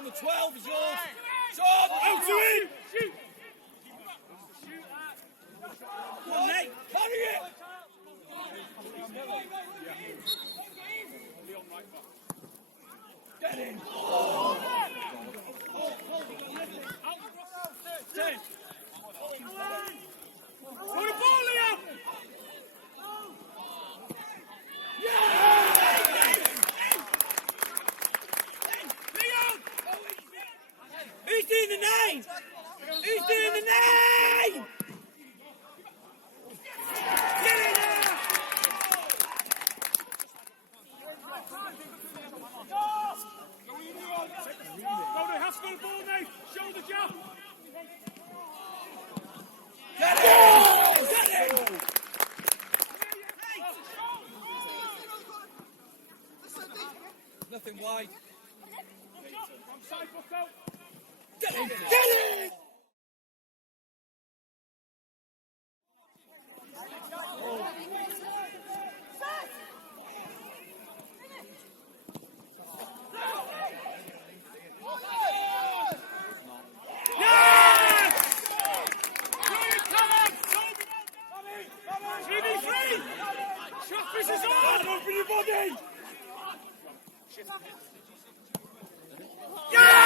on the 12 is yours. Sean, out to him. Shoot. Come on, Nate. Carry it. Get in. Put a ball in. Who's doing the 9? Who's doing the 9? Get in there! Go to Haskell ball, mate. Shoulder jab. Get in! Get in! Nothing wide. Side book out. Get in! Get in! This is on! Open your body! Yeah!